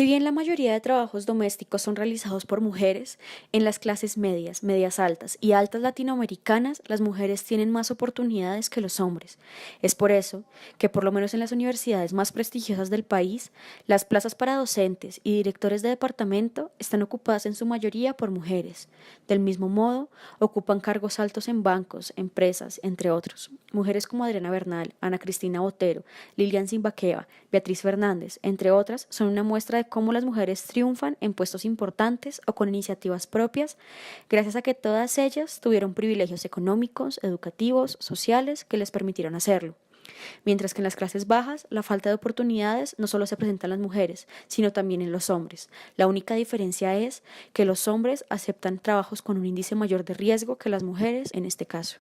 Si bien la mayoría de trabajos domésticos son realizados por mujeres, en las clases medias, medias altas y altas latinoamericanas, las mujeres tienen más oportunidades que los hombres. Es por eso que, por lo menos en las universidades más prestigiosas del país, las plazas para docentes y directores de departamento están ocupadas en su mayoría por mujeres. Del mismo modo, ocupan cargos altos en bancos, empresas, entre otros. Mujeres como Adriana Bernal, Ana Cristina Botero, Lilian Zimbaqueva, Beatriz Fernández, entre otras, son una muestra de cómo las mujeres triunfan en puestos importantes o con iniciativas propias, gracias a que todas ellas tuvieron privilegios económicos, educativos, sociales que les permitieron hacerlo. Mientras que en las clases bajas, la falta de oportunidades no solo se presenta en las mujeres, sino también en los hombres. La única diferencia es que los hombres aceptan trabajos con un índice mayor de riesgo que las mujeres en este caso.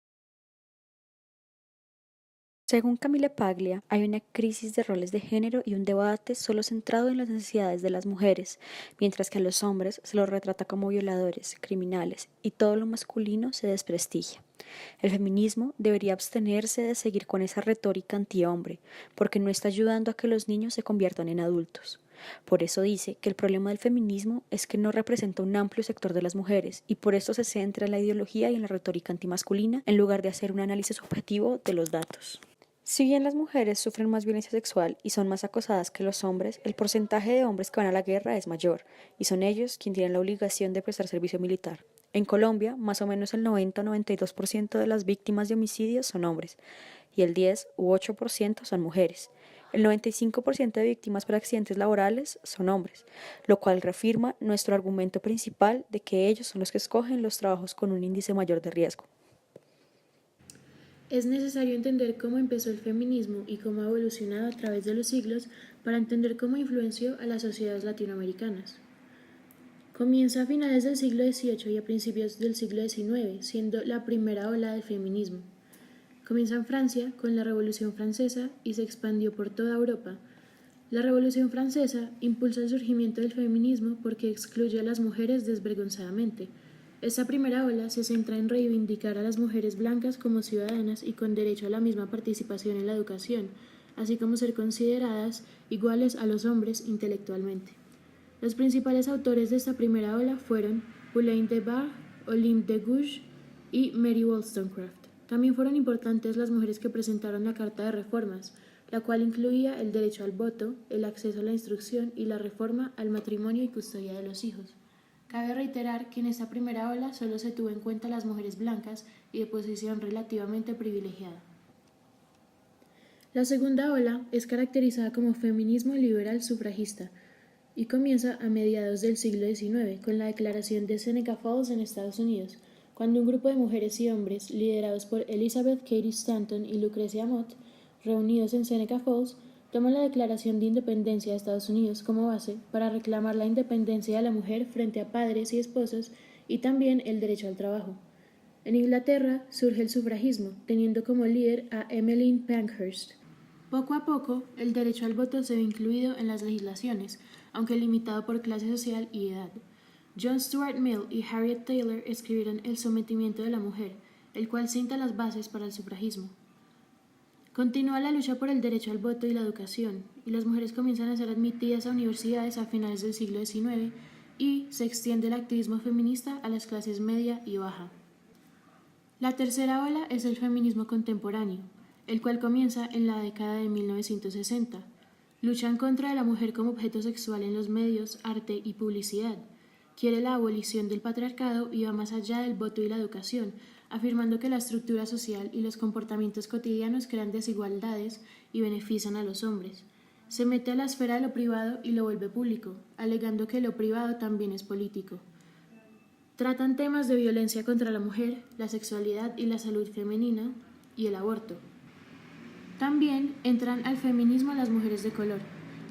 Según Camille Paglia, hay una crisis de roles de género y un debate solo centrado en las necesidades de las mujeres, mientras que a los hombres se los retrata como violadores, criminales y todo lo masculino se desprestigia. El feminismo debería abstenerse de seguir con esa retórica antihombre, porque no está ayudando a que los niños se conviertan en adultos. Por eso dice que el problema del feminismo es que no representa un amplio sector de las mujeres y por eso se centra en la ideología y en la retórica antimasculina en lugar de hacer un análisis objetivo de los datos. Si bien las mujeres sufren más violencia sexual y son más acosadas que los hombres, el porcentaje de hombres que van a la guerra es mayor, y son ellos quienes tienen la obligación de prestar servicio militar. En Colombia, más o menos el 90 o 92% de las víctimas de homicidios son hombres, y el 10 u 8% son mujeres. El 95% de víctimas por accidentes laborales son hombres, lo cual reafirma nuestro argumento principal de que ellos son los que escogen los trabajos con un índice mayor de riesgo. Es necesario entender cómo empezó el feminismo y cómo ha evolucionado a través de los siglos para entender cómo influenció a las sociedades latinoamericanas. Comienza a finales del siglo XVIII y a principios del siglo XIX, siendo la primera ola del feminismo. Comienza en Francia con la Revolución Francesa y se expandió por toda Europa. La Revolución Francesa impulsa el surgimiento del feminismo porque excluye a las mujeres desvergonzadamente. Esta primera ola se centra en reivindicar a las mujeres blancas como ciudadanas y con derecho a la misma participación en la educación, así como ser consideradas iguales a los hombres intelectualmente. Los principales autores de esta primera ola fueron Pauline de Bar, Olympe de Gouges y Mary Wollstonecraft. También fueron importantes las mujeres que presentaron la Carta de Reformas, la cual incluía el derecho al voto, el acceso a la instrucción y la reforma al matrimonio y custodia de los hijos. Cabe reiterar que en esta primera ola solo se tuvo en cuenta las mujeres blancas y de posición relativamente privilegiada. La segunda ola es caracterizada como feminismo liberal sufragista y comienza a mediados del siglo XIX con la declaración de Seneca Falls en Estados Unidos, cuando un grupo de mujeres y hombres liderados por Elizabeth Cady Stanton y Lucrecia Mott, reunidos en Seneca Falls, toman la Declaración de Independencia de Estados Unidos como base para reclamar la independencia de la mujer frente a padres y esposos y también el derecho al trabajo. En Inglaterra surge el sufragismo, teniendo como líder a Emmeline Pankhurst. Poco a poco, el derecho al voto se ve incluido en las legislaciones, aunque limitado por clase social y edad. John Stuart Mill y Harriet Taylor escribieron El sometimiento de la mujer, el cual sienta las bases para el sufragismo. Continúa la lucha por el derecho al voto y la educación, y las mujeres comienzan a ser admitidas a universidades a finales del siglo XIX y se extiende el activismo feminista a las clases media y baja. La tercera ola es el feminismo contemporáneo, el cual comienza en la década de 1960. Lucha en contra de la mujer como objeto sexual en los medios, arte y publicidad. Quiere la abolición del patriarcado y va más allá del voto y la educación, afirmando que la estructura social y los comportamientos cotidianos crean desigualdades y benefician a los hombres. Se mete a la esfera de lo privado y lo vuelve público, alegando que lo privado también es político. Tratan temas de violencia contra la mujer, la sexualidad y la salud femenina y el aborto. También entran al feminismo las mujeres de color.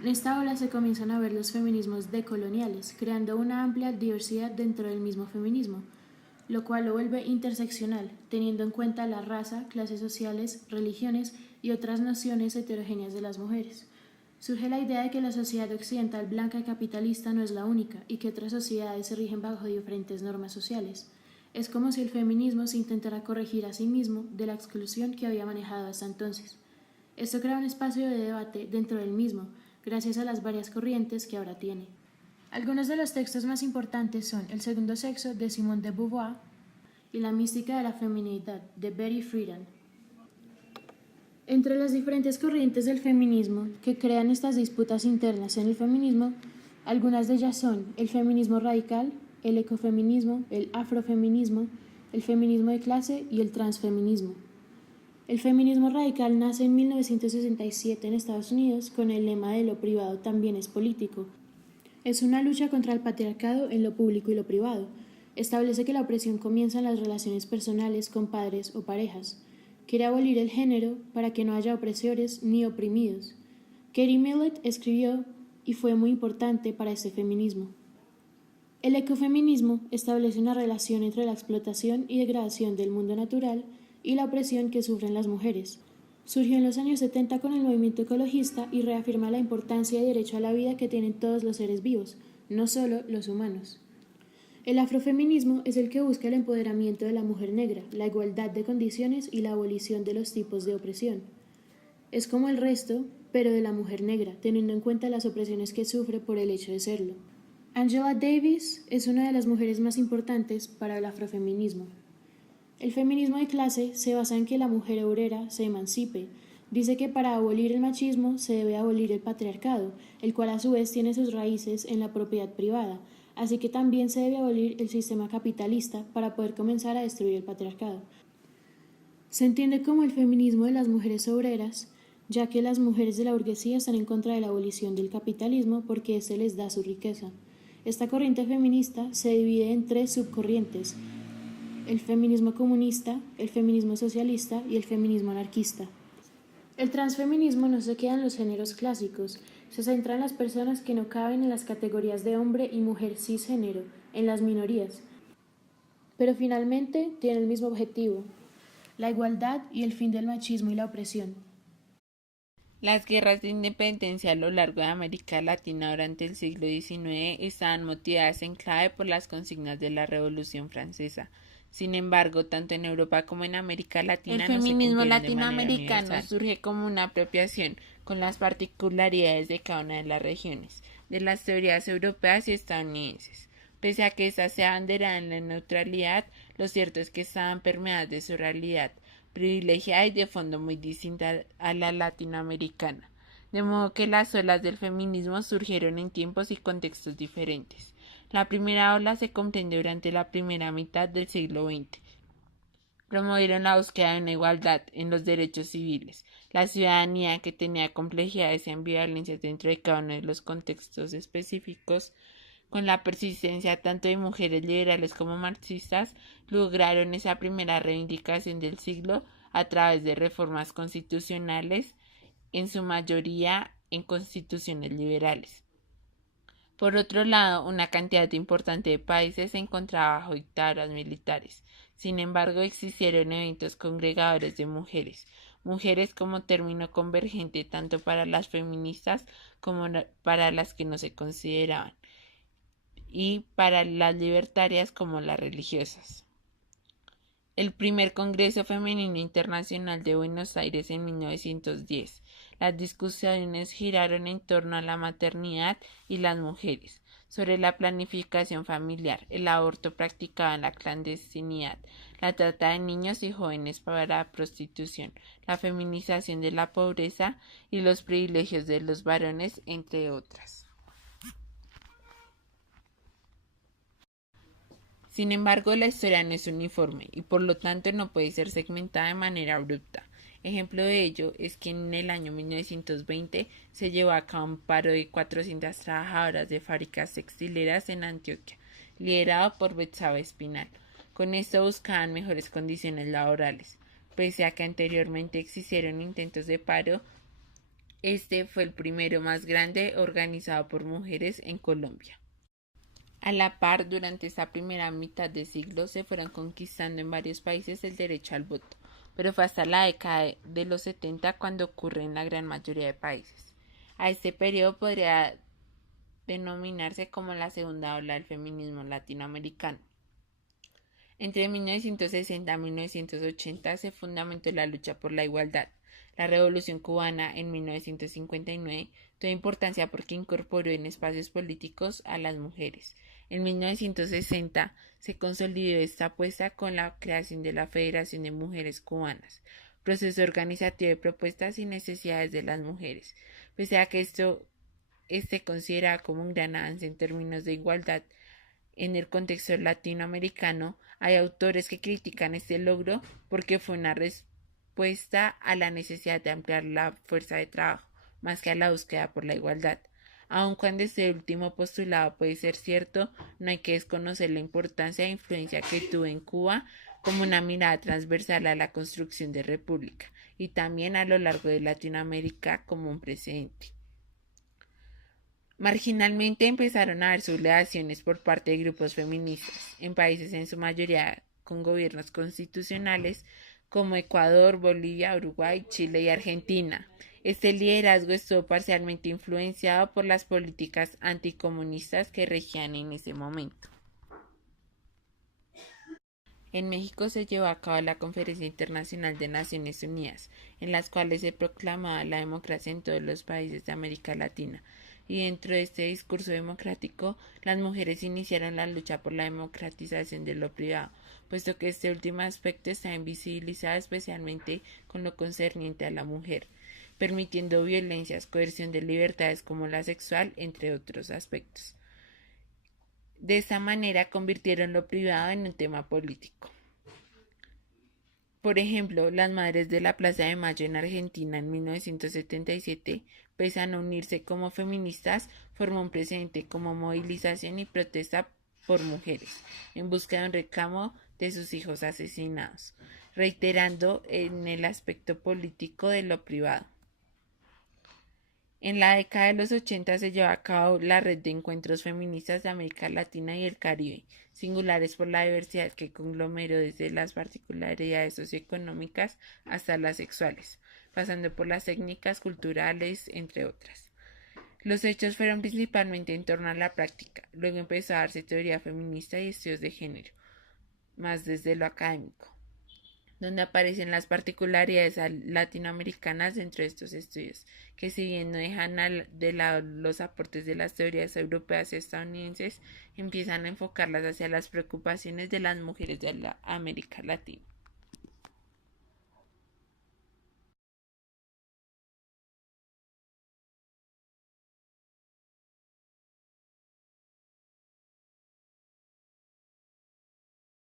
En esta ola se comienzan a ver los feminismos decoloniales, creando una amplia diversidad dentro del mismo feminismo, lo cual lo vuelve interseccional, teniendo en cuenta la raza, clases sociales, religiones y otras nociones heterogéneas de las mujeres. Surge la idea de que la sociedad occidental blanca y capitalista no es la única y que otras sociedades se rigen bajo diferentes normas sociales. Es como si el feminismo se intentara corregir a sí mismo de la exclusión que había manejado hasta entonces. Esto crea un espacio de debate dentro del mismo, gracias a las varias corrientes que ahora tiene. Algunos de los textos más importantes son El segundo sexo de Simone de Beauvoir y La mística de la feminidad de Betty Friedan. Entre las diferentes corrientes del feminismo que crean estas disputas internas en el feminismo, algunas de ellas son el feminismo radical, el ecofeminismo, el afrofeminismo, el feminismo de clase y el transfeminismo. El feminismo radical nace en 1967 en Estados Unidos con el lema de lo privado también es político. Es una lucha contra el patriarcado en lo público y lo privado. Establece que la opresión comienza en las relaciones personales con padres o parejas. Quiere abolir el género para que no haya opresores ni oprimidos. Katie Millett escribió y fue muy importante para este feminismo. El ecofeminismo establece una relación entre la explotación y degradación del mundo natural y la opresión que sufren las mujeres. Surgió en los años 70 con el movimiento ecologista y reafirma la importancia y derecho a la vida que tienen todos los seres vivos, no solo los humanos. El afrofeminismo es el que busca el empoderamiento de la mujer negra, la igualdad de condiciones y la abolición de los tipos de opresión. Es como el resto, pero de la mujer negra, teniendo en cuenta las opresiones que sufre por el hecho de serlo. Angela Davis es una de las mujeres más importantes para el afrofeminismo. El feminismo de clase se basa en que la mujer obrera se emancipe. Dice que para abolir el machismo se debe abolir el patriarcado, el cual a su vez tiene sus raíces en la propiedad privada, así que también se debe abolir el sistema capitalista para poder comenzar a destruir el patriarcado. Se entiende como el feminismo de las mujeres obreras, ya que las mujeres de la burguesía están en contra de la abolición del capitalismo porque éste les da su riqueza. Esta corriente feminista se divide en tres subcorrientes: el feminismo comunista, el feminismo socialista y el feminismo anarquista. El transfeminismo no se queda en los géneros clásicos, se centra en las personas que no caben en las categorías de hombre y mujer cisgénero, en las minorías. Pero finalmente tiene el mismo objetivo: la igualdad y el fin del machismo y la opresión. Las guerras de independencia a lo largo de América Latina durante el siglo XIX estaban motivadas en clave por las consignas de la Revolución Francesa. Sin embargo, tanto en Europa como en América Latina, el feminismo latinoamericano surge como una apropiación con las particularidades de cada una de las regiones, de las teorías europeas y estadounidenses. Pese a que éstas se abanderaban la neutralidad, lo cierto es que estaban permeadas de su realidad privilegiada y de fondo muy distinta a la latinoamericana, de modo que las olas del feminismo surgieron en tiempos y contextos diferentes. La primera ola se comprende durante la primera mitad del siglo XX. Promovieron la búsqueda de una igualdad en los derechos civiles, la ciudadanía que tenía complejidades y ambivalencias dentro de cada uno de los contextos específicos. Con la persistencia tanto de mujeres liberales como marxistas, lograron esa primera reivindicación del siglo a través de reformas constitucionales, en su mayoría en constituciones liberales. Por otro lado, una cantidad importante de países se encontraba bajo dictaduras militares. Sin embargo, existieron eventos congregadores de mujeres, mujeres como término convergente tanto para las feministas como para las que no se consideraban, y para las libertarias como las religiosas. El primer Congreso Femenino Internacional de Buenos Aires en 1910. Las discusiones giraron en torno a la maternidad y las mujeres, sobre la planificación familiar, el aborto practicado en la clandestinidad, la trata de niños y jóvenes para la prostitución, la feminización de la pobreza y los privilegios de los varones, entre otras. Sin embargo, la historia no es uniforme y por lo tanto no puede ser segmentada de manera abrupta. Ejemplo de ello es que en el año 1920 se llevó a cabo un paro de 400 trabajadoras de fábricas textileras en Antioquia, liderado por Betsabe Espinal. Con esto buscaban mejores condiciones laborales. Pese a que anteriormente existieron intentos de paro, este fue el primero más grande organizado por mujeres en Colombia. A la par, durante esta primera mitad de siglo se fueron conquistando en varios países el derecho al voto, pero fue hasta la década de los 70 cuando ocurre en la gran mayoría de países. A este periodo podría denominarse como la segunda ola del feminismo latinoamericano. Entre 1960 y 1980 se fundamentó la lucha por la igualdad. La Revolución cubana en 1959 tuvo importancia porque incorporó en espacios políticos a las mujeres. En 1960 se consolidó esta apuesta con la creación de la Federación de Mujeres Cubanas, proceso organizativo de propuestas y necesidades de las mujeres. Pese a que esto esté considerado como un gran avance en términos de igualdad en el contexto latinoamericano, hay autores que critican este logro porque fue una respuesta a la necesidad de ampliar la fuerza de trabajo, más que a la búsqueda por la igualdad. Aun cuando este último postulado puede ser cierto, no hay que desconocer la importancia e influencia que tuvo en Cuba como una mirada transversal a la construcción de república y también a lo largo de Latinoamérica como un precedente. Marginalmente empezaron a haber sublevaciones por parte de grupos feministas en países en su mayoría con gobiernos constitucionales como Ecuador, Bolivia, Uruguay, Chile y Argentina. Este liderazgo estuvo parcialmente influenciado por las políticas anticomunistas que regían en ese momento. En México se llevó a cabo la Conferencia Internacional de Naciones Unidas, en las cuales se proclamaba la democracia en todos los países de América Latina. Y dentro de este discurso democrático, las mujeres iniciaron la lucha por la democratización de lo privado, puesto que este último aspecto está invisibilizado especialmente con lo concerniente a la mujer, permitiendo violencias, coerción de libertades como la sexual, entre otros aspectos. De esta manera convirtieron lo privado en un tema político. Por ejemplo, las Madres de la Plaza de Mayo en Argentina en 1977, pese a no unirse como feministas, formó un precedente como movilización y protesta por mujeres, en busca de un reclamo de sus hijos asesinados, reiterando en el aspecto político de lo privado. En la década de los 80 se llevó a cabo la Red de Encuentros Feministas de América Latina y el Caribe, singulares por la diversidad que conglomeró desde las particularidades socioeconómicas hasta las sexuales, pasando por las técnicas culturales, entre otras. Los hechos fueron principalmente en torno a la práctica, luego empezó a darse teoría feminista y estudios de género, más desde lo académico, donde aparecen las particularidades latinoamericanas dentro de estos estudios, que si bien no dejan de lado los aportes de las teorías europeas y estadounidenses, empiezan a enfocarlas hacia las preocupaciones de las mujeres de la América Latina.